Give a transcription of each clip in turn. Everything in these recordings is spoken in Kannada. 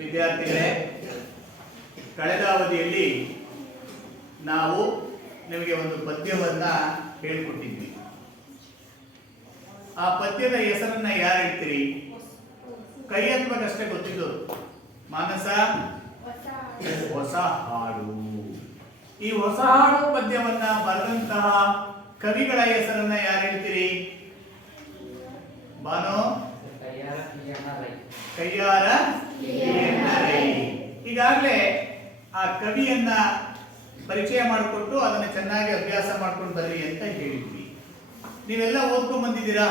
ವಿದ್ಯಾರ್ಥಿಗಳೇ, ಕಳೆದ ಅವಧಿಯಲ್ಲಿ ನಾವು ನಿಮಗೆ ಒಂದು ಪದ್ಯವನ್ನ ಹೇಳಿಕೊಟ್ಟಿದ್ವಿ. ಆ ಪದ್ಯದ ಹೆಸರನ್ನ ಯಾರು ಹೇಳ್ತೀರಿ? ಕೈ ಎತ್ತಬೇಕಷ್ಟೇ ಗೊತ್ತಿದ್ದು. ಮಾನಸ ಹೊಸ ಹಾಡು. ಈ ಹೊಸ ಹಾಡು ಪದ್ಯವನ್ನ ಬರೆದಂತಹ ಕವಿಗಳ ಹೆಸರನ್ನ ಯಾರು ಹೇಳ್ತೀರಿ? ಬಾನು ಕಯ್ಯಾರ ರೈ. ಈಗಾಗಲೇ ಆ ಕವಿಯನ್ನ ಪರಿಚಯ ಮಾಡಿಕೊಟ್ಟು ಅದನ್ನ ಚೆನ್ನಾಗಿ ಅಭ್ಯಾಸ ಮಾಡ್ಕೊಂಡು ಬರ್ರಿ ಅಂತ ಹೇಳಿದ್ವಿ. ನೀವೆಲ್ಲ ಓದ್ಕೊಂಡ್ ಬಂದಿದ್ದೀರಾ?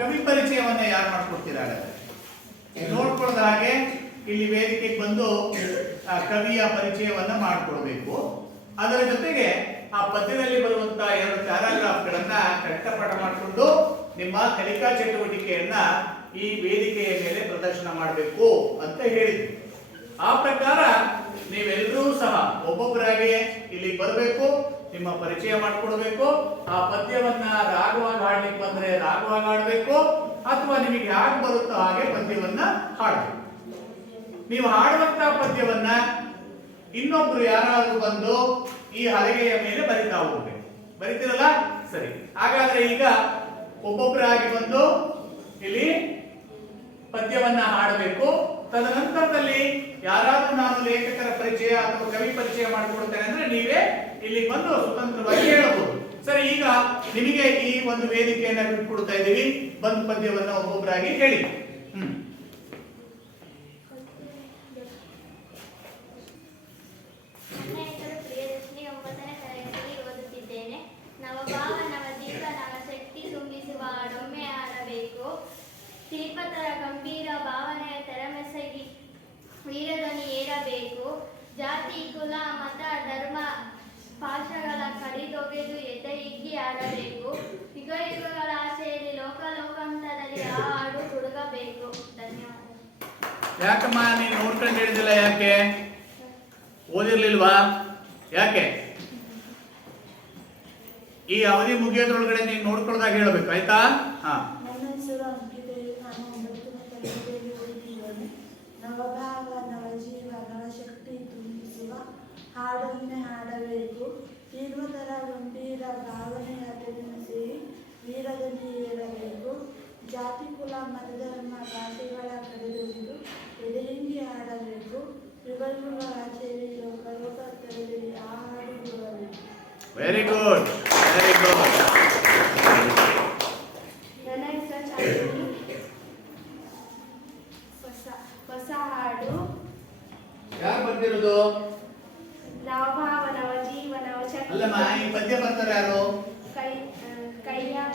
ಕವಿ ಪರಿಚಯವನ್ನ ಯಾರು ಮಾಡ್ಕೊಡ್ತೀರಾ? ನೋಡ್ಕೊಳ್ಳದ ಹಾಗೆ ಇಲ್ಲಿ ವೇದಿಕೆಗೆ ಬಂದು ಆ ಕವಿಯ ಪರಿಚಯವನ್ನ ಮಾಡಿಕೊಡ್ಬೇಕು. ಅದರ ಜೊತೆಗೆ ಆ ಪದ್ಯದಲ್ಲಿ ಬರುವಂತಹ 2 ಪ್ಯಾರಾಗ್ರಾಫ್ಗಳನ್ನ ಕಂಠಪಾಠ ಮಾಡಿಕೊಂಡು ನಿಮ್ಮ ಕಲಿಕಾ ಚಟುವಟಿಕೆಯನ್ನ ಈ ವೇದಿಕೆಯ ಮೇಲೆ ಪ್ರದರ್ಶನ ಮಾಡಬೇಕು ಅಂತ ಹೇಳಿದ್ವಿ. ಆ ಪ್ರಕಾರ ನೀವೆಲ್ಲರೂ ಸಹ ಒಬ್ಬೊಬ್ಬರಾಗಿ ಇಲ್ಲಿ ಬರಬೇಕು, ನಿಮ್ಮ ಪರಿಚಯ ಮಾಡಿಕೊಡ್ಬೇಕು. ಆ ಪದ್ಯವನ್ನ ರಾಗವಾಗಿ ಹಾಡ್ಲಿಕ್ಕೆ ಬಂದ್ರೆ ರಾಗವಾಗಿ ಹಾಡಬೇಕು, ಅಥವಾ ನಿಮಗೆ ಯಾಕೆ ಬರುತ್ತೋ ಹಾಗೆ ಪದ್ಯವನ್ನ ಹಾಡಬೇಕು. ನೀವು ಹಾಡುವಂತಹ ಪದ್ಯವನ್ನ ಇನ್ನೊಬ್ರು ಯಾರಾದ್ರೂ ಬಂದು ಈ ಹಲಗೆಯ ಮೇಲೆ ಬರಿತಾ ಹೋಗ್ಬೇಕು. ಬರಿತೀರಲ್ಲ? ಸರಿ. ಹಾಗಾದ್ರೆ ಈಗ ಒಬ್ಬೊಬ್ಬರಾಗಿ ಬಂದು ಇಲ್ಲಿ ಪದ್ಯವನ್ನ ಹಾಡಬೇಕು. ತದನಂತರದಲ್ಲಿ ಯಾರಾದ್ರೂ ನಾನು ಲೇಖಕರ ಪರಿಚಯ ಅಥವಾ ಕವಿ ಪರಿಚಯ ಮಾಡಿಕೊಡ್ತೇನೆ ಅಂದ್ರೆ ನೀವೇ ಇಲ್ಲಿ ಬಂದು ಸ್ವತಂತ್ರವಾಗಿ ಹೇಳಬಹುದು. ಸರಿ, ಈಗ ನಿಮಗೆ ಈ ಒಂದು ವೇದಿಕೆಯನ್ನ ಬಿಟ್ಕೊಡ್ತಾ ಇದ್ದೀವಿ. ಬಂದು ಪದ್ಯವನ್ನ ಒಬ್ಬೊಬ್ಬರಾಗಿ ಹೇಳಿ. ನನ್ನ ಹೆಸರು ಪ್ರಿಯದರ್ಶಿನಿ. 9ನೇ ತರಗತಿಯಲ್ಲಿ ಓದುತ್ತಿದ್ದೇನೆ. ನವಭಾವ ನವಜೀವ ನವಶಕ್ತಿ ತುಂಬಿಸುವ ಹಾಡೊಮ್ಮೆ ಹಾಡಬೇಕು. ಶಿಲ್ಪತರ ಗಂಭೀರ ಭಾವನೆಯ ತೆರಮೆಸಗಿ ವೀರಧ್ವನಿ ಏರಬೇಕು. ಜಾತಿ ಕುಲ ಮತ ಧರ್ಮ ಪಾಶಗಳ ಕಡಿದೊಗೆದು ಎದೆ ಹಿಗ್ಗಿ ಆಡಬೇಕು. ಯುಗ ಯುಗಗಳ ಆಸೆಯಲ್ಲಿ ಲೋಕಾಂತರದಲ್ಲಿ ಆ ಹಾಡು ಹುಡುಗಬೇಕು. ಧನ್ಯವಾದ. ಯಾಕಮ್ಮ ನೀನು ನೋಡ್ಕೊಂಡು ಹೇಳಿದಿಲ್ಲ? ಯಾಕೆ ಓದಿರ್ಲಿಲ್ವಾ? ಯಾಕೆ? ಈ ಅವಧಿ ಮುಗಿಯೋದ್ರೊಳಗಡೆ ನೀನು ನೋಡ್ಕೊಳ್ದಾಗ ಹೇಳಬೇಕು, ಆಯ್ತಾ? ಹಾ. ನನ್ನ ಹೆಸರು ಅಂಕಿದೇವಿ. ನಾನು 9ನೇ ತರಗತಿಯಲ್ಲಿ ಓದುತ್ತಿದ್ದೇನೆ. ನವಭಾವ ನವಜೀವ ನವಶಕ್ತಿ ತುಂಬಿಸುವ ಹಾಡೊಮ್ಮೆ ಹಾಡಬೇಕು. ತೀರ್ವತರ ಗಂಭೀರ ಭಾವನೆಯ ತೆರೆಮೆಸೆಯಿ ವೀರಧ್ವನಿ ಏರಬೇಕು. ಜಾತಿ ಕುಲ ಮತಧರ್ಮ ಭಾಷೆಗಳ ಕಡೆದೊಗೆದು ಎದೆಹಿಂಗಿ ಹಾಡಬೇಕು. ಯುಗಯುಗಗಳ ಆಚೆಯಲ್ಲಿ ಲೋಕಾಂತರದಲ್ಲಿ ಆ ಹಾಡು ಹುಡುಗಬೇಕು. Very good, very good. ನನ್ನ ಹೆಸರು ಚಾಂದಿನಿ. ಹೊಸ ಹಾಡು. ಯಾರು ಬಂದಿರೋದು? ನವಭಾವ ನವಜೀವ ನವಶಕ್ತಿ. ಅಲ್ಲಮ್ಮ, ಈ ಪದ್ಯ ಬರ್ತಾರೆ ಯಾರು? ಕೈಯಾರ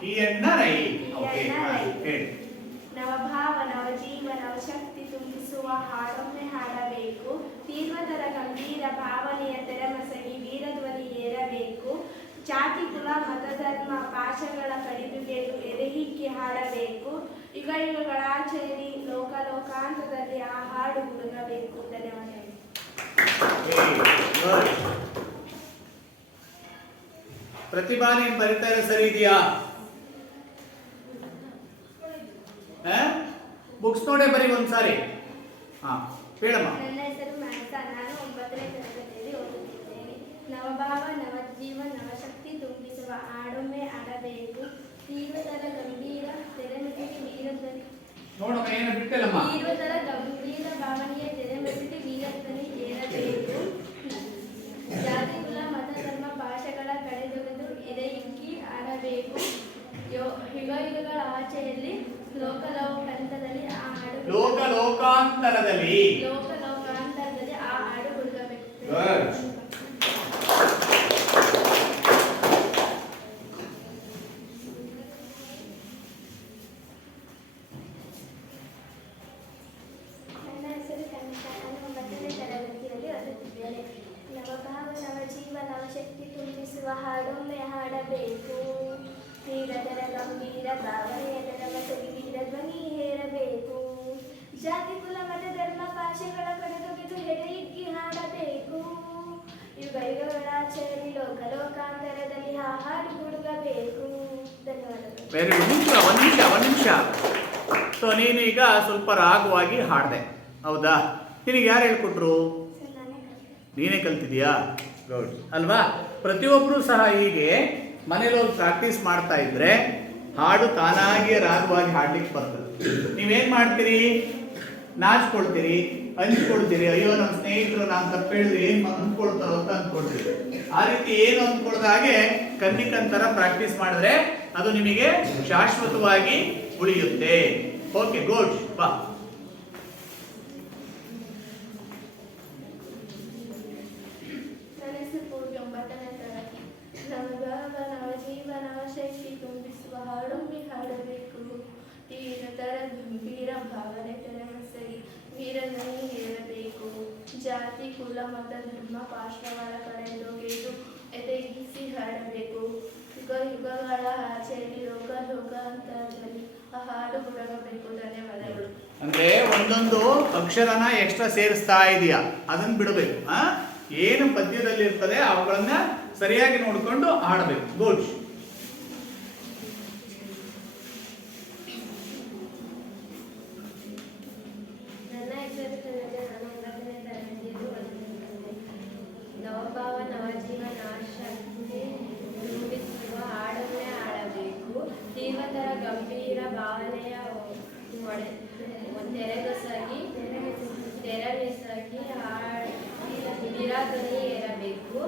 ಕಿಯಣ್ಣ ರೈ. ಓಕೆ, ಹೇಳಿ. ನವಭಾವ ನವಜೀವ ನವಶಕ್ತಿ ತುಂಬಿಸುವ ಹಾಡೊಮ್ಮೆ ಹಾಡಬೇಕು. ತೀರ್ವತರ ಗಂಭೀರ ಭಾವನೆಯ ತೆರಮಸಗಿ ವೀರಧ್ವನಿ ಏರಬೇಕು. ಜಾತಿ ಕುಲ ಮತಧರ್ಮ ಪಾಶಗಳ ಕಡಿದುಗೆದು ಎದೆಹಿಕ್ಕಿ ಹಾಡಬೇಕು. ಯುಗ ಯುಗಗಳಾಚೆಯಲ್ಲಿ ಲೋಕಾಂತರದಲ್ಲಿ ಆ ಹಾಡು ಹುಡುಗಬೇಕು. ಧನ್ಯವಾದಗಳು. ಪ್ರತಿಭಾ, ನೀನು ಬರಿತಾ ಇರೋ ಸರಿ ಇದೆಯಾ? ಬುಕ್ಸ್ ನೋಡೇ ಬರೀ ಒಂದ್ಸಾರಿ. ಹಾ, ಹೇಳಮ್ಮ. ನನ್ನ ಹೆಸರು ಮಾನಸ. ನಾನು 9ನೇ ತರಗತಿಯಲ್ಲಿ ಓದುತ್ತಿದ್ದೇನೆ. ನವಭಾವ ನವಜೀವ ನವಶಕ್ತಿ ತುಂಬಿಸುವ ಹಾಡೊಮ್ಮೆ ಹಾಡಬೇಕು. ತೀರ್ವತರ ಗಂಭೀರ ತೆರೆಮೆಸಗಿ ವೀರಧ್ವನಿ. ನೋಡಮ್ಮ, ಏನು ಬಿಟ್ಟಲ್ಲಮ್ಮ. ತೀರ್ವತರ ಗಂಭೀರ ಭಾವನೆಯ ತೆರೆಮೆಸಗಿ ವೀರಧ್ವನಿ ಏರಬೇಕು. ಜಾತಿ ಕುಲ ಮತ ಧರ್ಮ ಭಾಷೆಗಳ ಕಡೆದೊಗೆದು ಎದೆ ಹಿಗ್ಗಿ ಆಡಬೇಕು. ಯುಗ ಯುಗಗಳ ಆಚೆಯಲ್ಲಿ ಲೋಕಾಂತರದಲ್ಲಿ ಆ ಹಾಡು ಲೋಕಾಂತರದಲ್ಲಿ ಆ ಹಾಡು ಹುಡುಗಬೇಕು. ನನ್ನ ಹೆಸರು ಕನಿಷ್ಠ. ನಾನು 9ನೇ ತರಗತಿಯಲ್ಲಿ ಓದುತ್ತಿದ್ದೇನೆ. ನವಭಾವ ನವಜೀವ ನವಶಕ್ತಿ ತುಂಬಿಸುವ ಹಾಡೊಮ್ಮೆ ಹಾಡಬೇಕು. ವೀರಧರ ಗಂಭೀರ ಭಾವನೆಯ ತೆರಮಸಗಿ ವೀರಧ್ವನಿ ಏರಬೇಕು. ಜಾತಿ ಕುಲ ಮತ ಧರ್ಮ ಭಾಷೆಗಳ ಕಡೆದೊಗೆದು ಎದೆ ಹಿಗ್ಗಿ ಹಾಡಬೇಕು. ಯುಗ ಯುಗಗಳಾಚೆಯಲ್ಲಿ ಲೋಕಾಂತರದಲ್ಲಿ ಆ ಹಾಡು ಹುಡುಗಬೇಕು. ಧನ್ಯವಾದಗಳು. Very good. ಒಂದು ನಿಮಿಷ ಸೊ ನೀನು ಈಗ ಸ್ವಲ್ಪ ರಾಗವಾಗಿ ಹಾಡಿದೆ, ಹೌದಾ? ನಿನಗೆ ಯಾರು ಹೇಳ್ಕೊಟ್ರು? ಸರ್ ನಾನೇ ಕಲಿತೆ. ನೀನೇ ಕಲ್ತಿದ್ಯಾ? ಗುಡ್ ಅಲ್ವಾ? ಪ್ರತಿಯೊಬ್ಬರು ಸಹ ಹೀಗೆ ಮನೇಲಿ ಹೋಗಿ ಪ್ರಾಕ್ಟೀಸ್ ಮಾಡ್ತಾ ಇದ್ರೆ ಹಾಡು ತಾನಾಗಿಯೇ ರಾಗವಾಗಿ ಹಾಡ್ಲಿಕ್ಕೆ ಬರ್ತದೆ. ನೀವೇನ್ ಮಾಡ್ತೀರಿ? ನಾಚ್ಕೊಳ್ತೀರಿ, ಹಂಚ್ಕೊಳ್ತೀರಿ, ಅಯ್ಯೋ ನಮ್ಮ ಸ್ನೇಹಿತರು ನಾನು ತಪ್ಪು ಹೇಳಿದ್ರೆ ಏನು ಅಂದ್ಕೊಳ್ತಾರೋ ಅಂತ ಅಂದ್ಕೊಳ್ತೀರಿ. ಆ ರೀತಿ ಏನು ಅಂದ್ಕೊಳ್ದ ಹಾಗೆ ಕನ್ನಿಕಂತರ ಪ್ರಾಕ್ಟೀಸ್ ಮಾಡಿದ್ರೆ ಅದು ನಿಮಗೆ ಶಾಶ್ವತವಾಗಿ ಉಳಿಯುತ್ತೆ. Okay, good. ಬಾ. ನನ್ನ ಹೆಸರು ಪೂರ್ವಿ, 9ನೇ ತರಗತಿ. ನವಭಾವ ನವಜೀವ ನವಶಕ್ತಿ ತುಂಬಿಸುವ ಹಾಡೊಮ್ಮೆ ಹಾಡಬೇಕು. ತೀರತರ ಗಂಭೀರ ಭಾವನೆ ತೆರೆಮಸಗಿ ವೀರನಲ್ಲಿ ಇರಬೇಕು. ಜಾತಿ ಕುಲ ಮತ ಧರ್ಮ ಪಾರ್ಶ್ವಗಳ ಕಡೆದೊಗೆದು ಎದೆಗಿಸಿ ಹಾಡಬೇಕು. ಯುಗ ಯುಗಗಳ ಆಚೆಯಲ್ಲಿ ಲೋಕ ಲೋಕಾಂತರದಲ್ಲಿ ಆ ಹಾಡು ಹುಡುಗಬೇಕು. ಧನ್ಯವಾದಗಳು. ಅಂದ್ರೆ ಒಂದೊಂದು ಅಕ್ಷರನ ಎಕ್ಸ್ಟ್ರಾ ಸೇರಿಸ್ತಾ ಇದೆಯಾ, ಅದನ್ನ ಬಿಡಬೇಕು. ಏನು ಪದ್ಯದಲ್ಲಿ ಇರ್ತದೆ ಅವುಗಳನ್ನ ಸರಿಯಾಗಿ ನೋಡಿಕೊಂಡು ಹಾಡಬೇಕು. ಗುಡ್. ನನ್ನ ಹೆಸರು ತನುಜ. ನಾನು 9ನೇ ತರಗತಿಯಲ್ಲಿ ಓದುತ್ತಿದ್ದೇನೆ. ನವಭಾವ ನವಜೀವ ನವಶಕ್ತಿ ತುಂಬಿಸುವ ಹಾಡನ್ನೇ ಹಾಡಬೇಕು. ತೀವ್ರತರ ಗಂಭೀರ ಭಾವನೆಯ ತೆರೆಮೆಸಗಿ ವೀರಧ್ವನಿ ಏರಬೇಕು.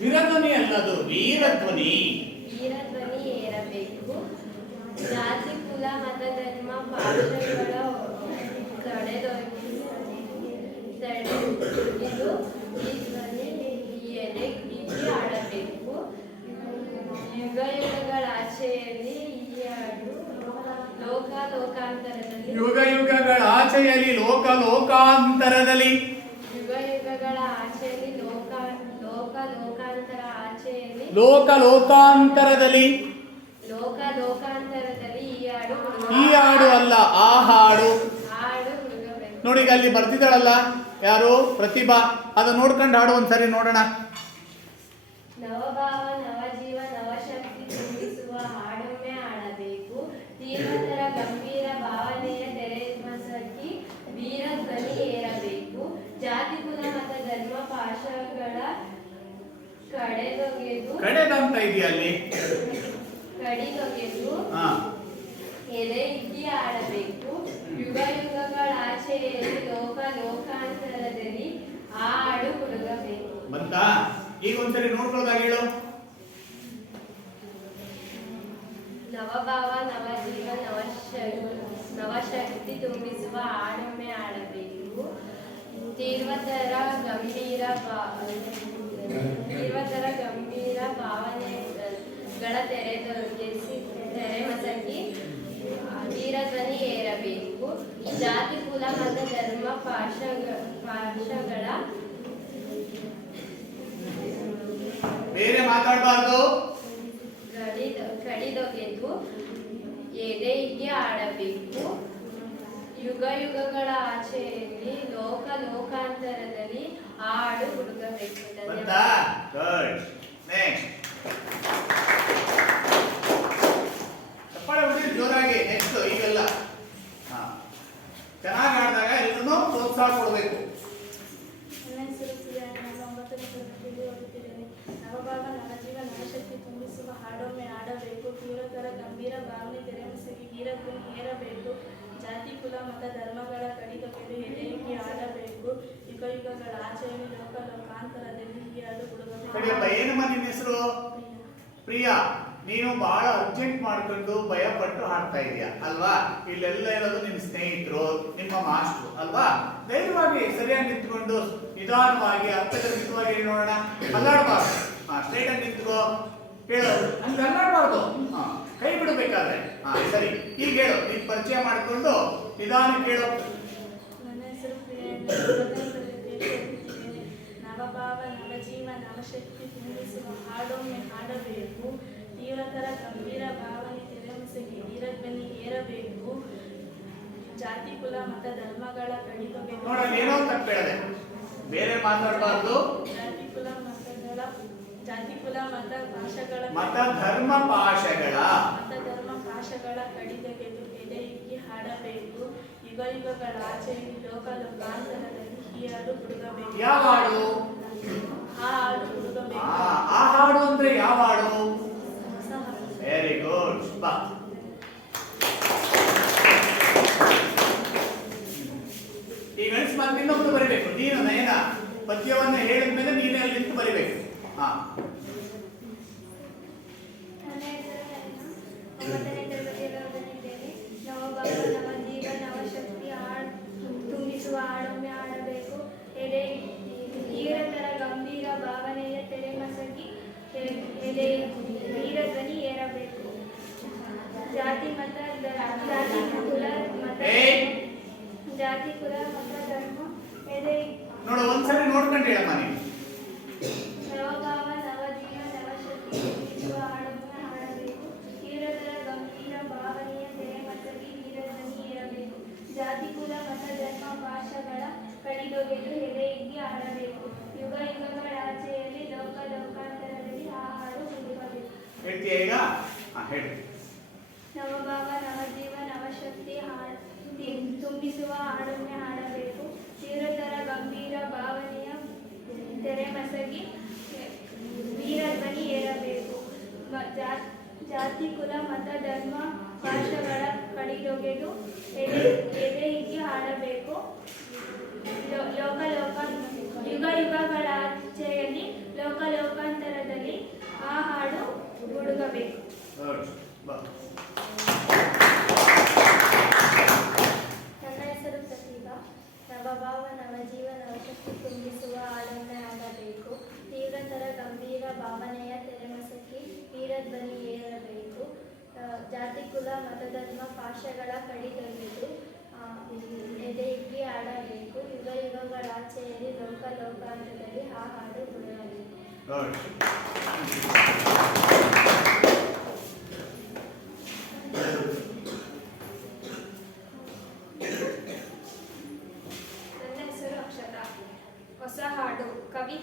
ವೀರಧ್ವನಿ ಅಲ್ಲದು, ವೀರಧ್ವನಿ. ವೀರಧ್ವನಿ ಏರಬೇಕು. ಜಾತಿ ಕುಲ ಮತ ಧರ್ಮ ಪಾರ್ಶ್ವಗಳ ಕಡೆದೊಯ್ದು ಈ ಧ್ವನಿ ಎದೆಗಿಸಿ ಆಡಬೇಕು. ಯುಗ ಯುಗಗಳ ಆಚೆಯಲ್ಲಿ ಈ ಹಾಡು ಲೋಕ ಲೋಕಾಂತರದಲ್ಲಿ ಯುಗ ಯುಗಗಳ ಆಚೆಯಲ್ಲಿ ಲೋಕ ಲೋಕಾಂತರದಲ್ಲಿ ಯುಗ ಯುಗಗಳ ಆಚೆಯಲ್ಲಿ ಲೋಕ ಲೋಕಾಂತರ ಆಚೆಯಲ್ಲಿ ಲೋಕ ಲೋಕಾಂತರದಲ್ಲಿ ಲೋಕ ಲೋಕಾಂತರದಲ್ಲಿ ಈ ಹಾಡು ಅಲ್ಲ, ಆ ಹಾಡು. ಹಾಡು ಹುಡುಗಬೇಕು. ನೋಡಿ ಈಗ ಅಲ್ಲಿ ಬರ್ತಿದ್ದಾಳಲ್ಲ ಯಾರು? ಪ್ರತಿಭಾ. ಅದನ್ನ ನೋಡ್ಕೊಂಡು ಹಾಡು ಒಂದ್ಸರಿ ನೋಡೋಣ. ನವಭಾವ ನವಜೀವ ನವಶಕ್ತಿ ತುಂಬಿಸುವ ಹಾಡೊಮ್ಮೆ ಹಾಡಬೇಕು. ತೀವ್ರತರ ಗಂಭೀರ ಭಾವನೆಯ ತೆರೆಮಸಗಿ ವೀರಧ್ವನಿ ಏರಬೇಕು. ಜಾತಿ ಕುಲ ಮತ ಧರ್ಮ ಪಾಶಗಳ ಕಡೆದಂತ ಇದೆಯಾ ಅಲ್ಲಿ? ಕಡಿದೊಗೆದು ಹಾ, ಎದೆ ಇದ್ದಿ ಆಡಬೇಕು. ಯುಗ ಯುಗಗಳ ಆಚೆಯಲ್ಲಿ ಲೋಕ ಲೋಕಾಂತರದಲ್ಲಿ ಆ ಹಾಡು ಹುಡುಗಬೇಕು. ಬಂತಾ? ಈಗ ಒಂದ್ಸರಿ ನೋಡ್ಕೊಳ್ಳೋದಾಗ ಹೇಳು. ನವಭಾವ ನವಜೀವ ನವಶಕ್ತಿ ತುಂಬಿಸುವ ಹಾಡೊಮ್ಮೆ ಆಡಬೇಕು. ತೀವ್ರತರ ಗಂಭೀರ ಭಾವನೆಗಳ ತೆರೆಮಸಗಿ ವೀರಧ್ವನಿ ಏರಬೇಕು. ಜಾತಿ ಕುಲ ಮತ ಧರ್ಮ ಪಾರ್ಶ್ವಗಳ ಬೇರೆ ಮಾತಾಡಬಾರ್ದು. ಕಡಿದೊಗೆದು ಎದೆಗೆ ಆಡಬೇಕು. ಯುಗ ಯುಗಗಳ ಆಚೆಯಲ್ಲಿ ಲೋಕ ಲೋಕಾಂತರದಲ್ಲಿ ಹಾಡು ಹುಡುಗಬೇಕು. ಬಂತಾ? ಗುಡ್. ನೆಕ್ಸ್ಟ್. ಚಪ್ಪಾಳೆ ಹೊಡಿ ಜೋರಾಗಿ. ನೆಕ್ಸ್ಟ್ ಈಗೆಲ್ಲ ಚೆನ್ನಾಗಿ ಆಡಿದಾಗ ಎಲ್ಲರೂ ಪ್ರೋತ್ಸಾಹ ಕೊಡಬೇಕು. ನನ್ನ ಹೆಸರು ಪ್ರಿಯಾ. ನಾನು 9ನೇ ತರಗತಿಯಲ್ಲಿ ಓದುತ್ತಿದ್ದೇನೆ. ನವಭಾವ ನವಜೀವ ನವಶಕ್ತಿ ತುಂಬಿಸುವ ಹಾಡೊಮ್ಮೆ ಹಾಡಬೇಕು. ತೀವ್ರತರ ಗಂಭೀರ ಭಾವನೆ ತೆರೆಮಸಗಿ ವೀರಧ್ವನಿ ಏರಬೇಕು. ಜಾತಿ ಕುಲ ಮತ ಧರ್ಮಗಳ ಕಡಿದೊಗೆದು ಎದೆಯಿಕ್ಕಿ ಆಡಬೇಕು. ಯುಗ ಯುಗಗಳ ಆಚೆಯಲ್ಲಿ ಲೋಕ ಲೋಕಾಂತರದಲ್ಲಿ ಈ ಹಾಡು ಹುಡುಗಬೇಕು. ಕಡಿಯಪ್ಪ, ಏನಮ್ಮ ನಿನ್ನ ಹೆಸರು? ಪ್ರಿಯಾ. ನೀನು ಬಹಳ ಅರ್ಜೆಂಟ್ ಮಾಡ್ಕೊಂಡು ಭಯಪಟ್ಟು ಹಾಡ್ತಾ ಇದೀಯಾ ಅಲ್ವಾ? ಇಲ್ಲೆಲ್ಲ ಇರೋದು ನಿನ್ನ ಸ್ನೇಹಿತರು, ನಿಮ್ಮ ಮಾಸ್ಟ್ರು ಅಲ್ವಾ? ಧೈರ್ಯವಾಗಿ ಸರಿಯಾಗಿ ನಿಂತ್ಕೊಂಡು ನಿಧಾನವಾಗಿ ಅರ್ಥಗರ್ಭಿತವಾಗಿ ನೋಡೋಣ. ಅಲ್ಲಾಡಬಾರ್ದು. ಸ್ಟ್ರೈಟ್ ಆಗಿ ನಿಂತ್ಕೋ. ಹೇಳು. ಹಂಗೆ ಅಲ್ಲಾಡಬಾರ್ದು. ಕೈ ಬಿಡಬೇಕಾದ್ರೆ. ಸರಿ. ಈಗ ಹೇಳು. ನೀನು ಪರಿಚಯ ಮಾಡಿಕೊಂಡು ನಿಧಾನಕ್ಕೆ ಹೇಳು. ನನ್ನ ಹೆಸರು ಪ್ರಿಯಾ. 9ನೇ ತರಗತಿಯಲ್ಲಿ ಓದುತ್ತಿದ್ದೇನೆ. ನವಭಾವ ನವಜೀವ ನವಶಕ್ತಿ ತುಂಬಿಸುವ ಹಾಡೊಮ್ಮೆ ಹಾಡಬೇಕು. ತೀವ್ರತರ ಗಂಭೀರ ಭಾವನೆ ತೆರೆಮಸಗಿ ವೀರಧ್ವನಿ ಏರಬೇಕು. ಜಾತಿ ಕುಲ ಮತ ಧರ್ಮಗಳ ಕಡಿದೊಗೆದು ನೋಡಲ್ಲಿ ಏನೋ ತಪ್ಪು ಹೇಳಿದೆ. ಬೇರೆ ಮಾತಾಡಬಾರ್ದು. ಜಾತಿ ಕುಲ ಮತ ಭಾಷೆಗಳ ಮತ ಧರ್ಮ ಪಾಶಗಳ ಕಡಿದೊಗೆದು ಎದೆಯಿಕ್ಕಿ ಹಾಡಬೇಕು. ಯುಗ ಯುಗಗಳ ಆಚೆಯಲ್ಲಿ ಲೋಕ ಲೋಕಾಂತರದಲ್ಲಿ ಈ ಹಾಡು ಹುಡುಗಬೇಕು. ಯಾವ ಹಾಡು? ಆ ಹಾಡು ಹುಡುಗಬೇಕು. ಆ ಹಾಡು ಅಂದ್ರೆ ಯಾವ ಹಾಡು? ಹೊಸ ಹಾಡು. Very good. ಬಾ. ಈಗ ಅಕಸ್ಮಾತ್ ಇನ್ನೊಬ್ರು ಬರಿಬೇಕು. ನೀನು ನಯನ ಪದ್ಯವನ್ನ ಹೇಳಿದ ಮೇಲೆ ನೀನೇ ಅಲ್ಲಿ ನಿಂತು ಬರಿಬೇಕು. ಹಾ. ನನ್ನ ಹೆಸರು ನಯನ. 9ನೇ ತರಗತಿಯಲ್ಲಿ ಓದುತ್ತಿದ್ದೇನೆ. ನವಭಾವ ನವಜೀವ ನವಶಕ್ತಿ ತುಂಬಿಸುವ ಹಾಡೊಮ್ಮೆ ಹಾಡಬೇಕು. ತೀರತರ ಗಂಭೀರ ಭಾವನೆಯ ತೆರೆಮಸಗಿ ಎದೆ ವೀರಧ್ವನಿ ಏರಬೇಕು. ಜಾತಿ ಕುಲ ಮತ ಧರ್ಮ ಎದೆ ನೋಡು ಒಂದ್ಸರಿ ನೋಡ್ಕೊಂಡು ಹೇಳಮ್ಮ ನೀನು. ನವಭಾವ ನವಜೀವ ನವಶಕ್ತಿ ತುಂಬಿಸುವ ಹಾಡೊಮ್ಮೆ ಹಾಡಬೇಕು. ತೀರತರ ಗಂಭೀರ ಭಾವನೆಯ ತೆರೆಮಸಗಿ ವೀರಧ್ವನಿ ಏರಬೇಕು. ಜಾತಿ ಕುಲ ಮತ ಧರ್ಮ ಭಾಷೆಗಳ ಕಡಿದೊಗೆದು ಎದೆ ಹಿಗ್ಗಿ ಹಾಡಬೇಕು. ಯುಗ ಯುಗಗಳಾಚೆಯಲ್ಲಿ ಲೋಕ ಲೋಕಾಂತರದಲ್ಲಿ ಆ ಹಾಡು ಹುಡುಕಬೇಕು. ಹೇಳ್ತೀಯ ಈಗ? ಹಾ ಹೇಳಿ. ನವಭಾವ ನವಜೀವ ನವಶಕ್ತಿ ತುಂಬಿಸುವ ಹಾಡೊಮ್ಮೆ ಹಾಡಬೇಕು. ತೀವ್ರತರ ಗಂಭೀರ ಭಾವನೆಯ ತೆರೆಮಸಗಿ ವೀರಧ್ವನಿ ಏರಬೇಕು. ಜಾತಿ ಕುಲ ಮತ ಧರ್ಮ ಭಾಷೆಗಳ ಕಡಿದೊಗೆದು ಎದೆ ಹಿಗ್ಗಿ ಹಾಡಬೇಕು. ಯುಗ ಯುಗಗಳಾಚೆಯಲ್ಲಿ ಲೋಕ ಲೋಕಾಂತರದಲ್ಲಿ ಆ ಹಾಡು ಹುಡುಗಬೇಕು. ನನ್ನ ಹೆಸರು ಪ್ರತಿಭಾ. ನವಭಾವ ನವಜೀವ ನವಶಕ್ತಿ ತುಂಬಿಸುವ ಹಾಡೊಮ್ಮೆ ಹಾಡಬೇಕು. ತೀವ್ರತರ ಗಂಭೀರ ಭಾವನೆಯ ತೆರೆಮಸಗಿ ವೀರಧ್ವನಿ ಏರಬೇಕು. ಜಾತಿ ಕುಲ ಮತಧರ್ಮ ಭಾಷೆಗಳ ಕಡಿದೊಗೆದು ಎದೆ ಹಿಗ್ಗಿ ಹಾಡಬೇಕು. ಯುಗ ಯುಗಗಳಾಚೆಯಲ್ಲಿ ಲೋಕ ಲೋಕಾಂತರದಲ್ಲಿ ಆ ಹಾಡು ಹುಡುಗಬೇಕು. ನನ್ನ ಹೆಸರು ಅಕ್ಷತಾ. ಹೊಸ ಹಾಡು ಕವಿ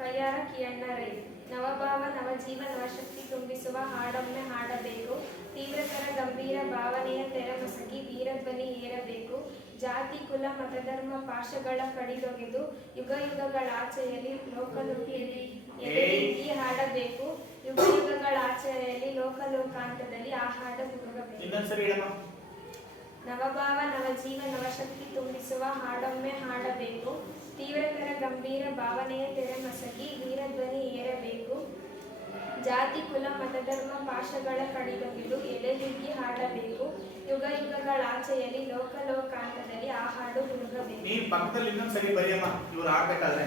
ಕಯ್ಯಾರ ಕಿಯಣ್ಣ ರೈ. ನವಭಾವ ನವಜೀವ ನವಶಕ್ತಿ ತುಂಬಿಸುವ ಹಾಡೊಮ್ಮೆ ಹಾಡಬೇಕು. ತೀವ್ರತರ ಗಂಭೀರ ಭಾವನೆಯ ತೆರೆಮಸಗಿ ವೀರಧ್ವನಿ ಏರಬೇಕು. ಜಾತಿ ಕುಲ ಮತಧರ್ಮ ಭಾಷೆಗಳ ಕಡಿದೊಗೆದು ಯುಗ ಯುಗಗಳಾಚೆಯಲ್ಲಿ ಎದೆ ಹಾಡಬೇಕು. ಯುಗ ಯುಗಗಳಾಚೆಯಲ್ಲಿ ಲೋಕ ಲೋಕಾಂತದಲ್ಲಿ ಆ ಹಾಡು ಹುಡುಗಬೇಕು. ನವಭಾವ ನವಜೀವ ನವಶಕ್ತಿ ತುಂಬಿಸುವ ಹಾಡೊಮ್ಮೆ ಹಾಡಬೇಕು. ತೀವ್ರತರ ಗಂಭೀರ ಭಾವನೆಯ ತೆರೆಮಸಗಿ ವೀರಧ್ವನಿ ಏರಬೇಕು. ಜಾತಿ ಕುಲ ಮತಧರ್ಮ ಭಾಷೆಗಳ ಕಡಿದೊಗೆದು ಎದೆ ಹಿಗ್ಗಿ ಹಾಡಬೇಕು. ಯುಗ ಯುಗಗಳಾಚೆಯಲ್ಲಿ ಲೋಕ ಲೋಕಾಂತದಲ್ಲಿ ಆ ಹಾಡು ಹುಡುಗಬೇಕು. ನೀ ಪಕ್ಕದಲ್ಲಿ ಇನ್ನೊಂದ್ಸರಿ ಬರಿಯಮ್ಮ, ಇವ್ರು ಆಡ್ಬೇಕಾದ್ರೆ.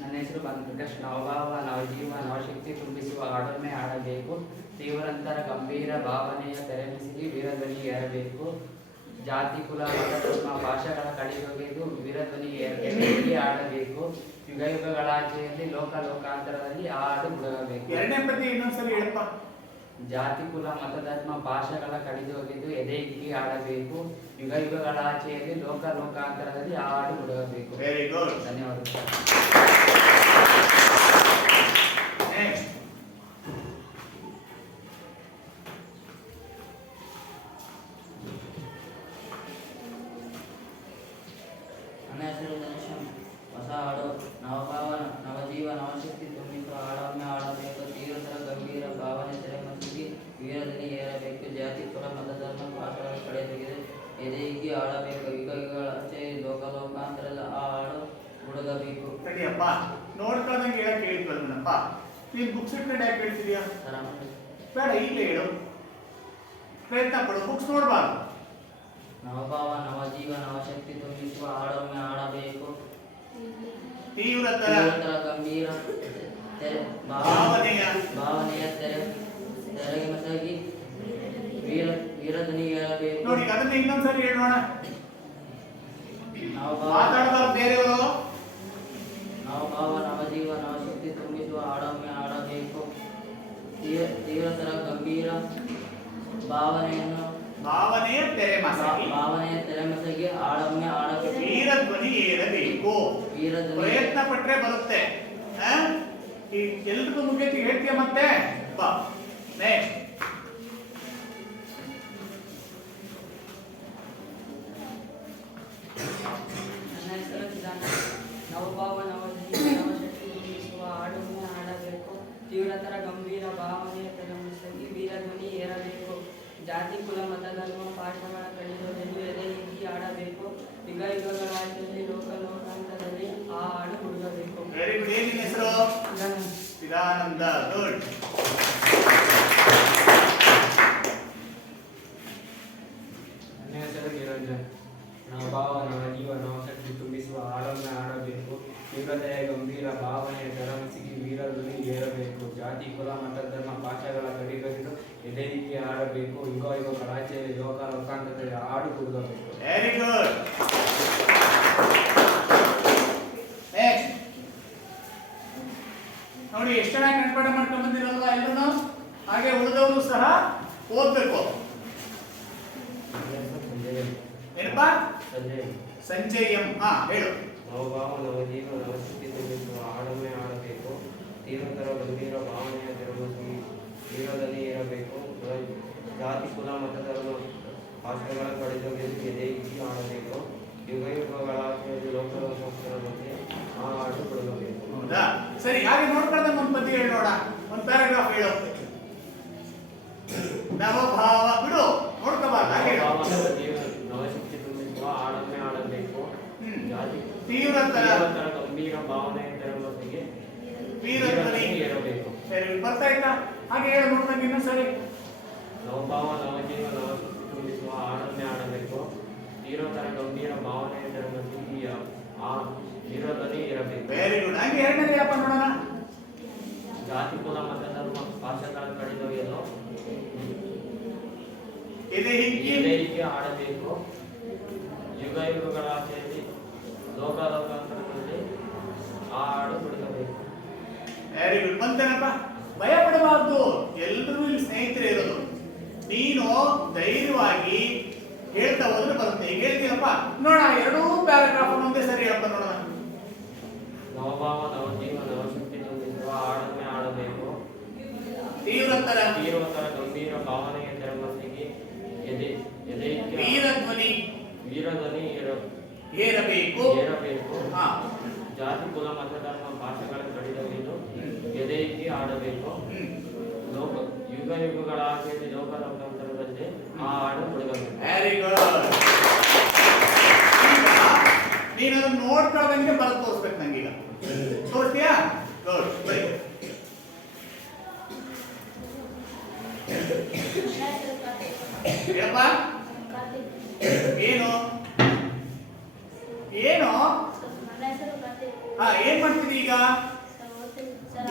ನನ್ನ ಹೆಸರು ಬಂದ್ಪ್ರಕಾಶ್. ನವಭಾವ ನವಜೀವ ನವಶಕ್ತಿ ತುಂಬಿಸುವ ಹಾಡೊಮ್ಮೆ ಹಾಡಬೇಕು. ತೀವ್ರಂತರ ಗಂಭೀರ ಭಾವನೆಯ ತೆರೆಮಸಗಿ ವೀರಧ್ವನಿ ಏರಬೇಕು. ಜಾತಿ ಕುಲ ಮತಧರ್ಮ ಭಾಷೆಗಳ ಕಡಿದೊಗೆದು ವೀರಧ್ವನಿ ಏರಿ ಹಾಡಬೇಕು. ಯುಗ ಯುಗಗಳಾಚೆಯಲ್ಲಿ ಲೋಕ ಲೋಕಾಂತರದಲ್ಲಿ ಆ ಹಾಡು ಹುಡುಗಬೇಕು. ಎರಡನೇ ಪದ್ಯ ಇನ್ನೊಂದ್ಸರಿ ಹೇಳಪ್ಪ. ಜಾತಿ ಕುಲ ಮತಧರ್ಮ ಭಾಷೆಗಳ ಕಡಿದೊಗೆದು ಎದೆ ಹಿಗ್ಗಿ ಹಾಡಬೇಕು. ಯುಗ ಯುಗಗಳಾಚೆಯಲ್ಲಿ ಲೋಕ ಲೋಕಾಂತರದಲ್ಲಿ ಆ ಹಾಡು ಹುಡುಗಬೇಕು. Very good. ಧನ್ಯವಾದಗಳು. ನೆಕ್ಸ್ಟ್. ನನ್ನ ಹೆಸರು ಧನುಷ್. ಹೊಸ ಹಾಡು ನವಭಾವ ನವಜೀವ ನವಶಕ್ತಿ ತುಂಬಿಸುವ ಹಾಡೊಮ್ಮೆ ಹಾಡಬೇಕು. ತೀವ್ರತರ ಗಂಭೀರ ಭಾವನೆ ತೆರೆಮಸಗಿ ವೀರಧ್ವನಿ ಏರಬೇಕು. ಜಾತಿ ಕುಲ ಮತಧರ್ಮ ಭಾಷೆಗಳ ಕಡಿದೊಗೆದು ಎದೆ ಹಿಗ್ಗಿ ಹಾಡಬೇಕು. ಯುಗ ಯುಗಗಳಾಚೆ ಲೋಕ ಲೋಕಾಂತರದಲ್ಲಿ ಆ ಹಾಡು ಹುಡುಗಬೇಕು. ಸರಿಯಪ್ಪ, ನೋಡ್ಕೊಂಡಂಗೆ ಹೇಳಕ್ ಹೇಳಿದ್ವಲ್ಲಪ್ಪ. ನೀನ್ ಬುಕ್ಸ್ ಇಟ್ಕೊಂಡು ಯಾಕೆ ಹೇಳ್ತಿದ್ಯಾ? ಬೇಡ, ಈಗಲೇ ಹೇಳು. ಪ್ರಯತ್ನ ಪಡು, ಬುಕ್ಸ್ ನೋಡ್ಬಾರ್ದು. ನವಭಾವ ನವಜೀವ ನವಶಕ್ತಿ ತುಂಬಿಸುವ ಹಾಡೊಮ್ಮೆ ಹಾಡಬೇಕು. ತೀವ್ರತರ ಗಂಭೀರ ಭಾವನೆಯ ತೆರೆಮಸಗಿ ವೀರಧ್ವನಿ ಏರಬೇಕು. ನೋಡಿ, ಅದನ್ನ ಇನ್ನೊಂದ್ಸರಿ ಹೇಳೋಣ. ನವಭಾವ ಬೇರೆಯವರು ನವಜೀವ ನವಶಕ್ತಿ ತುಂಬಿಸುವ ಹಾಡೊಮ್ಮೆ ಹಾಡಬೇಕು. ತೀವ್ರತರ ಗಂಭೀರ ಭಾವನೆಯ ತೆರೆಮಸಗಿ ಹಾಡೊಮ್ಮೆ ಹಾಡಬೇಕು. ವೀರಧ್ವನಿ ಏರಬೇಕು. ಪ್ರಯತ್ನ ಪಟ್ರೆ ಬರುತ್ತೆ. ಈ ಎಲ್ರಿಗೂ ಮುಗಿಯತಿ ಹೇಳ್ತೀಯ ಮತ್ತೆ ಬಾ ನೆಕ್ಸ್ಟ್. ನನ್ನ ಹೆಸರು ಚಿದಾನಂದ. ನವಭಾವ ನವಜೀವ ನವಶಕ್ತಿ ತುಂಬಿಸುವ ಹಾಡೊಮ್ಮೆ ಹಾಡಬೇಕು. ತೀವ್ರತರ ಗಂಭೀರ ಭಾವನೆಯ ತಲೆಮುಸಗಿ ವೀರಧ್ವನಿ ಏರಬೇಕು. ಜಾತಿ ಕುಲ ಮತ ಧರ್ಮ ಪಾಠಗಳ ಕಡಿದೊಡೆದು ಎದೆ ಹಿಗ್ಗಿ ಆಡಬೇಕು. ಯುಗ ಯುಗಗಳಾಚೆಯಲ್ಲಿ ಲೋಕ ಲೋಕಾಂತದಲ್ಲಿ ಆ ಹಾಡು ಹುಡುಗಬೇಕು. Very good. ಏನಿನ ಹೆಸರು? ಚಿದಾನಂದ. ಗುಡ್. ನನ್ನ ಹೆಸರು ನಿರಂಜನ್. ನವಭಾವ ನವಜೀವ ನವಶಕ್ತಿ ತುಂಬಿಸುವ ಹಾಡೊಮ್ಮೆ ಹಾಡಬೇಕು. ತೀವ್ರತೆಯ ಗಂಭೀರ ಭಾವನೆಯ ತರಮಸಿಗಿ ವೀರಧ್ವನಿ ಏರಬೇಕು. ಜಾತಿ ಕುಲ ಮತ ಧರ್ಮ ಪಾಠಗಳ ಕಡಿಗಡಿದು ಎದೆಯಿಕ್ಕಿ ಆಡಬೇಕು. ಯುಗ ಯುಗಗಳಾಚೆಯಲ್ಲಿ ಲೋಕ ಲೋಕಾಂತದಲ್ಲಿ ಹಾಡು ಹುಡುಗಬೇಕು. Very good. ನೆಕ್ಸ್ಟ್. ನೋಡಿ ಎಷ್ಟು ಚೆನ್ನಾಗಿ ಕಂಠಪಾಠ ಮಾಡ್ಕೊಂಡು ಬಂದಿರಲ್ವಾ ಎಲ್ಲರೂ? ಹಾಗೆ ಉಳಿದವರು ಸಹ ಓದ್ಬೇಕು. ಏನಪ್ಪಾ? ಸಂಜಯ್ ಎಂ. ಹೇಳು. ನವಭಾವ ನವಜೀವ ನವಶಕ್ತಿ ತುಂಬಿಸುವ ಹಾಡೊಮ್ಮೆ ಆಡಬೇಕು. ತೀವ್ರತರ ಗಂಭೀರ ಭಾವನೆಯ ತೆರಮಸಿಗಿ ವೀರಧ್ವನಿ ಏರಬೇಕು. ಜಾತಿ ಕುಲ ಮತ ಧರ್ಮ ಪಾಠಗಳ ಕಡಿದೊಗೆದು ಎದೆ ಹಿಗ್ಗಿ ಆಡಬೇಕು. ಯುಗ ಯುಗಗಳಾಚೆಯಲ್ಲಿ ಲೋಕಲೋಕೋತ್ತರ ಮಧ್ಯೆ ಆ ಹಾಡು ಹುಡುಗಬೇಕು. ಹೌದಾ? ಸರಿ, ಹಾಗೆ ನೋಡ್ಕೊಂಡಂಗೆ ಒಂದು ಪದ್ಯ ಹೇಳಿ ನೋಡ, ಒಂದು ಪ್ಯಾರಾಗ್ರಾಫ್ ಹೇಳು. ನವಭಾವ ಬಿಡು, ನೋಡ್ಕೋಬಾರ್ದು, ಹಾಗೆ ಹೇಳು. ನವಭಾವ ನವಜೀವ ನವಶಕ್ತಿ ತುಂಬಿಸುವ ಹಾಡೊಮ್ಮೆ ಆಡಬೇಕು. ಜಾತಿ ತೀವ್ರತರ ಗಂಭೀರ ಭಾವನೆಯ ತೆರಮಸಿಗೆ ವೀರಧ್ವನಿ ಏರಬೇಕು. ಸರಿ, ಬರ್ತಾ ಇತ್ತಾ? ಹಾಗೆ ಹೇಳು ನೋಡ್ದಂಗೆ ಇನ್ನೊಂದ್ಸರಿ. ನವಭಾವ ನವಜೀವ ನವಶಕ್ತಿ ತುಂಬಿಸುವ ಹಾಡೊಮ್ಮೆ ಆಡಬೇಕು. ತೀವ್ರತರ ಗಂಭೀರ ಭಾವನೆಯ ತೆರಮಸಿಗೆ ಆ ವೀರಧ್ವನಿ ಇರಬೇಕು. Very good. ಹಾಗೆ ಎರಡನೇದು ಏನಪ್ಪ ನೋಡೋಣ. ಜಾತಿ ಕುಲ ಮತ ಧರ್ಮ ಪಾಠಗಳ ಕಡಿದೊಗೆದು ಎದೆ ಹಿಗ್ಗಿ ಎದೆಯಿಕ್ಕಿ ಆಡಬೇಕು. ಯುಗ ಯುಗಗಳಾಚೆಯಲ್ಲಿ ಲೋಕ ಲೋಕಾಂತರದಲ್ಲಿ ಆ ಹಾಡು ಹುಡುಗಬೇಕು. Very good. ಬಂತೇನಪ್ಪ? ಭಯ ಪಡಬಾರ್ದು, ಎಲ್ಲರೂ ಇಲ್ಲಿ ಸ್ನೇಹಿತರೇ ಇರೋದು. ನೀನು ಧೈರ್ಯವಾಗಿ ಹೇಳ್ತಾ ಹೋದ್ರೆ ಬರುತ್ತೆ. ಈಗ ಹೇಳ್ತೀನಪ್ಪ ನೋಡ, ಎರಡೂ ಪ್ಯಾರಾಗ್ರಾಫ್ ಒಂದೇ ಸರಿ ಹೇಳಪ್ಪ ನೋಡೋಣ. ನವಭಾವ ನವಜೀವ ನವಶಕ್ತಿ ತುಂಬಿಸುವ ಹಾಡೊಮ್ಮೆ ಆಡಬೇಕು. ತೀವ್ರತರ ಗಂಭೀರ ಭಾವನೆಯ ತೆರಮಸಿಗೆ ಎದೆಯಿಕ್ಕಿ ವೀರಧ್ವನಿ ವೀರಧ್ವನಿ ಏರಬೇಕು. ಹಾ. ಜಾತಿ ಕುಲ ಮತ ಧರ್ಮ ಭಾಷೆಗಳ ಕಡಿದೊಗೆದು ಎದೆಯಿಕ್ಕಿ ಆಡಬೇಕು. ಲೋಕ ಯುಗ ಯುಗಗಳಾಚೆಯಲ್ಲಿ ಲೋಕ ಲೋಕಾಂತರದಲ್ಲಿ ಆ ಹಾಡು ಹುಡುಗಬೇಕು. Very good. ನೀನು ಅದನ್ನು ನೋಡ್ಕೊಳ್ಳೋದಂಗೆ ಬರೆದು ತೋರಿಸ್ಬೇಕು ನಂಗೀಗ. ತೋರಿಸ್ತೀಯಾ? ಗುಡ್. ಬರೀ. ಹೇಳಪ್ಪ. ಏನು ಏನು? ನನ್ನ ಹೆಸರು ಕಾರ್ತಿಕ್. ಏನ್ ಮಾಡ್ತಿದ್ದೀಯ ಈಗ?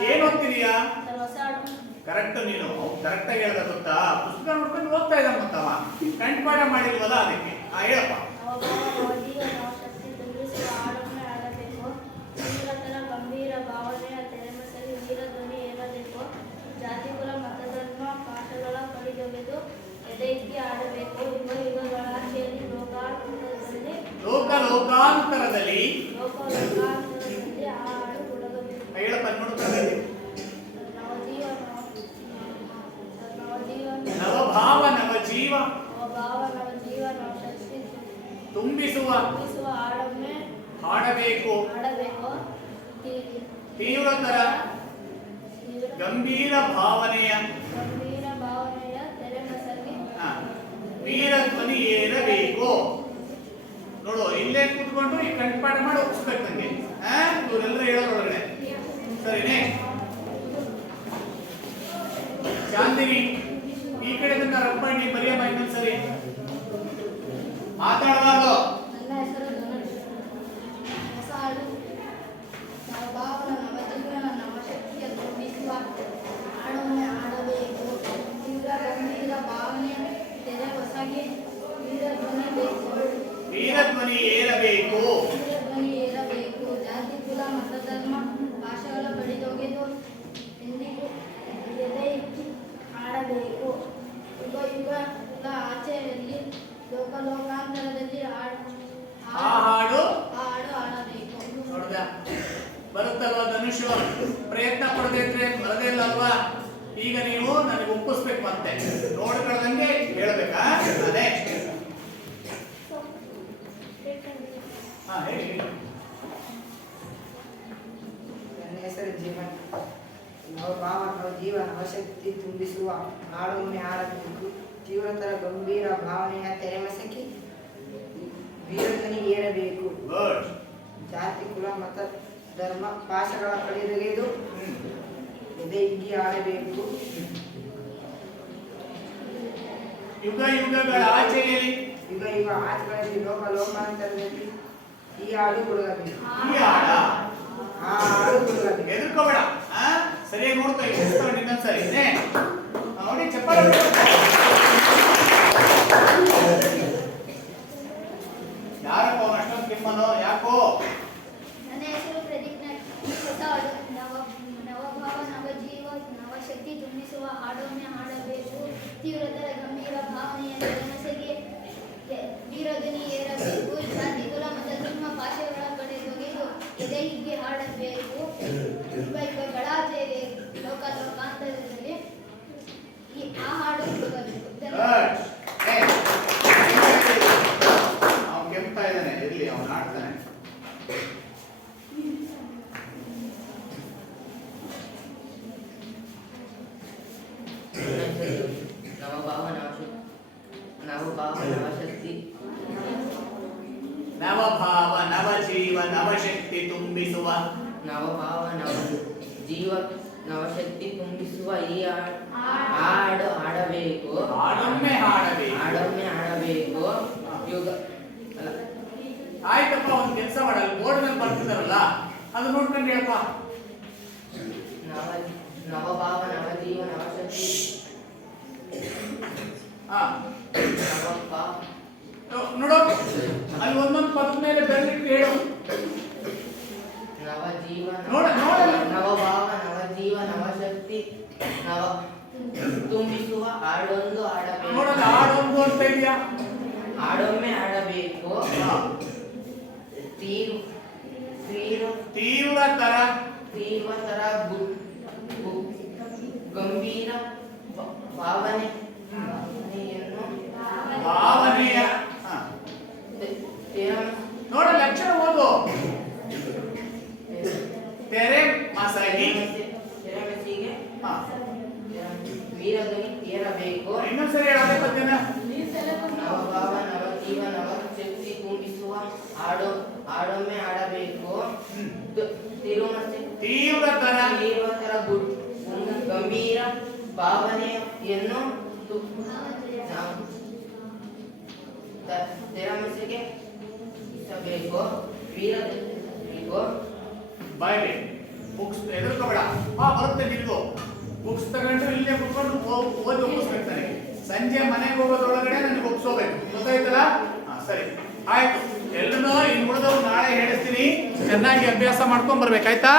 ಏನ್ ಓದ್ತಿದೀಯಾ? ಹೊಸ ಹಾಡು. ಕರೆಕ್ಟ್. ನೀನು ಕರೆಕ್ಟ್ ಆಗಿ ಹೇಳ್ದ ಗೊತ್ತಾ? ಪುಸ್ತಕ ನೋಡ್ಕೊಂಡು ಓದ್ತಾ ಇದ್ದ ಮತ್ತವ ಕಂಠಪಾಠ ಮಾಡಿಲ್ವಲ್ಲ ಅದಕ್ಕೆ. ಹೇಳಪ್ಪ. ನವಭಾವ ನವಜೀವ ನವಶಕ್ತಿ ತುಂಬಿಸುವ ಹಾಡೊಮ್ಮೆ ಆಡಬೇಕು. ತೀವ್ರತರ ಗಂಭೀರ ಭಾವನೆಯ ತೆರೆಮಸಗಿ ವೀರಧ್ವನಿ ಏರಬೇಕು. ಜಾತಿ ಕುಲ ಮತ ಧರ್ಮ ಪಾಠಗಳ ಕಡಿದೊಗೆದು ಎದೆ ಹಿಗ್ಗಿ ಆಡಬೇಕು. ಯುಗ ಯುಗಗಳಾಚೆಯಲ್ಲಿ ಲೋಕ ಲೋಕಾಂತರದಲ್ಲಿ ಆ ಹಾಡು ಹುಡುಗಬೇಕು. ಹೇಳಪ್ಪ ನೋಡ್ಕೊಳ್ಳಿ. ನವಭಾವ ನವಜೀವ ನವಶಕ್ತಿ ತುಂಬಿಸುವ ಹಾಡೊಮ್ಮೆ ಹಾಡಬೇಕು. ತೀವ್ರತರ ಗಂಭೀರ ಭಾವನೆಯ ತೆರೆಮಸಗಿ ವೀರಧ್ವನಿ ಏರಬೇಕು. ನೋಡು, ಇಲ್ಲೇ ಕೂತ್ಕೊಂಡು ಈ ಕಂಠಪಾಠ ಮಾಡಿ ಒಪ್ಪಿಸ್ಬೇಕು ನಂಗೆ. ಇವರೆಲ್ಲರೂ ಹೇಳೋದ್ರೊಳಗಡೆ ಸರಿನೇ? ಶಾಂತಿನಿ, ಈ ಕಡೆ ತನಕ ರಪ್ಪಣ್ಣಿ ಬರೆಯಮ್ಮ ಇನ್ನೊಂದ್ಸರಿ. ಮಾತಾಡಬಾರ್ದು. ನನ್ನ ಹೆಸರು ಧನುಷ್. ಹೊಸ ಹಾಡು. ನವಭಾವ ನವಜೀವನ ನವಶಕ್ತಿಯ ತುಂಬಿಸುವ ಹಾಡೊಮ್ಮೆ ಆಡಬೇಕು. ತೀವ್ರ ಗಂಭೀರ ಭಾವನೆ ತೆರೆ ಹೊಸಗೆ ವೀರಧ್ವನಿ ಬೇಕು. ವೀರಧ್ವನಿ ಏರಬೇಕು. ವೀರಧ್ವನಿ ಏರಬೇಕು. ಜಾತಿ ಕುಲ ಮತ ಧರ್ಮ ಭಾಷೆಗಳ ಕಡಿದೊಗೆದು ಎಂದಿಗೂ ಎದೆ ಇಕ್ಕಿ ಆಡಬೇಕು. ಯುಗ ಯುಗಗಳ ಆಚೆಯಲ್ಲಿ ಲೋಕ ಲೋಕಾಂತರದಲ್ಲಿ ಒಪ್ಪಿಸ್ಬೇಕು ಮತ್ತೆ ನೋಡ್ಕೊಳ್ದಂಗೆ ಹೇಳ್ಬೇಕಾ ಅದೇ ಹಾ ಹೇಳಿ ನನ್ನ ಹೆಸರು ಜೀವನ್. ನವಭಾವ ನವಜೀವ ನವಶಕ್ತಿ ತುಂಬಿಸುವ ಹಾಡೊಮ್ಮೆ ಹಾಡಬೇಕು. ತೀವ್ರತರ ಗಂಭೀರ ಭಾವನೆಯ ತೆರೆಮಸಕಿ ವೀರಧ್ವನಿ ಏರಬೇಕು. ಗುಡ್. ಜಾತಿ ಕುಲ ಮತ ಧರ್ಮ ಪಾಶಗಳ ಕಡಿದೊಗೆದು ಎದೆ ಹಿಗ್ಗಿ ಆಡಬೇಕು. ಯುಗ ಯುಗಗಳ ಆಚೆಯಲ್ಲಿ ಯುಗ ಯುಗ ಆಚೆಗಳಲ್ಲಿ ಲೋಕ ಲೋಕಾಂತರದಲ್ಲಿ ಈ ಹಾಡು ಹುಡುಗಬೇಕು. ಈ ಹಾಡ ಆ ಹಾಡು ಹುಡುಗಬೇಕು. ಎದುರ್ಕೋಬೇಡ ಸರಿಯಾಗಿ ನೋಡ್ತಾ ಇದ್ದೀನಿ ಇನ್ನೊಂದ್ಸರಿ ನೋಡಿ ಚಪ್ಪಾಳೆ ಯಾರಪ್ಪ ಅವನು ಅಷ್ಟೊಂದು ಕಿಮ್ಮನೋ ಯಾಕೋ ನನ್ನ ಹೆಸರು ಪ್ರದೀಪ್ ನಾಯ್ಕ. ಹೊಸ ಹಾಡು ನವಭಾವ ನವಜೀವ ನವಶಕ್ತಿ ತುಂಬಿಸುವ ಹಾಡೊಮ್ಮೆ ಹಾಡಬೇಕು. ತೀವ್ರತರ ಗಂಭೀರ ಭಾವನೆಯ ಮನಸ್ಸಿಗೆ ವೀರಧ್ವನಿ ಏರಬೇಕು. ಜಾತಿ ಕುಲ ಮತ ಧರ್ಮ ಭಾಷೆಗಳ ಕಡೆ ತೊಗೆದು ಎದೆ ಹಿಗ್ಗಿ ಹಾಡಬೇಕು. ಯುಗಗಳಾಚೆಗೆ ಲೋಕ ಲೋಕಾಂತರದಲ್ಲಿ ಆ ಹಾಡು ಹುಡುಗಬೇಕು. ಅವನು ಕೆಂಪ್ತಾ ಇದ್ದಾನೆ ಇರ್ಲಿ ಅವನು ಆಡ್ತಾನೆ. ನವಭಾವ ನವಜೀವ ನವಶಕ್ತಿ ತುಂಬಿಸುವ ನವಭಾವ ನವಜೀವ ನವಶಕ್ತಿ ತುಂಬಿಸುವ ಈ ಹಾಡು ಹಾಡಬೇಕು. ಹಾಡೊಮ್ಮೆ ಹಾಡಬೇಕು. ಹಾಡೊಮ್ಮೆ ಹಾಡಬೇಕು. ಯುಗ ಅಲ್ಲ ಆಯ್ತಪ್ಪ ಒಂದು ಕೆಲಸ ಮಾಡಲ್ಲ ಬೋರ್ಡ್ ಮೇಲೆ ಬರ್ತಿದಾರಲ್ಲ ಅದು ನೋಡ್ಕೊಂಡು ಹೇಳಪ್ಪ. ನವಭಾವ ನವಜೀವ ನವಶಕ್ತಿ ಹಾ ನವಭಾವ ನೋಡು ಅಲ್ಲಿ ಒಂದೊಂದು ಪದ ಮೇಲೆ ಬೆರಳಿಟ್ಟು ಹೇಳು. ನವಜೀವ ನೋಡಲ್ಲ. ನವಭಾವ ನವಜೀವ ನವಶಕ್ತಿ ನವ ತುಂಬಿಸುವ ಹಾಡೊಂದು ನೋಡಲ್ಲ ಹಾಡಬೇಕು. ಹಾಡೊಂದು ಅಂತ ಇದೆಯಾ ಹಾಡೊಮ್ಮೆ ಹಾಡಬೇಕು. ತೀವ್ರತರ ತೀವ್ರತರ ಗಂಭೀರ ಭಾವನೆಯ ನೋಡಲ್ಲ ಅಕ್ಷರ ಓದು. ತೆರೆ ಮಸಗಿ ತೆರೆಮಸಿಗೆ ಹಾ ವೀರಧ್ವನಿ ಏರಬೇಕು. ಇನ್ನೊಂದ್ಸರಿ ಹೇಳೋದೇ ಪದ್ಯನ ನವಭಾವ ನವಜೀವ ನವಶಕ್ತಿ ತುಂಬಿಸುವ ಹಾಡೊಮ್ಮೆ ಹಾಡಬೇಕು. ತೀವ್ರತರ ಗಂಭೀರ ಭಾವನೆಯನ್ನು ತೆರೆಮಸಿಗೆ ಇಸಬೇಕು. ವೀರಬೇಕು. ಬಾಯ್ಲಿ ಬುಕ್ಸ್ ಎದುರ್ಕೋಬೇಡ ಬರುತ್ತೆ ನಿಲ್ಗು. ಬುಕ್ಸ್ ತಗೊಂಡು ಇಲ್ಲೇ ಕುತ್ಕೊಂಡು ಓದಿ ಒಪ್ಪಿಸ್ಬೇಕು ನನಗೆ. ಸಂಜೆ ಮನೆಗೆ ಹೋಗೋದ್ರೊಳಗಡೆ ನನಗೆ ಒಪ್ಸೋಬೇಕು ಗೊತ್ತಾಯ್ತಲ್ಲ. ಸರಿ ಆಯ್ತು ಎಲ್ಲರೂ ಇನ್ನು ಉಳಿದವ್ರು ನಾಳೆ ಹೇಳಿಸ್ತೀನಿ. ಚೆನ್ನಾಗಿ ಅಭ್ಯಾಸ ಮಾಡ್ಕೊಂಡ್ ಬರ್ಬೇಕಾಯ್ತಾ.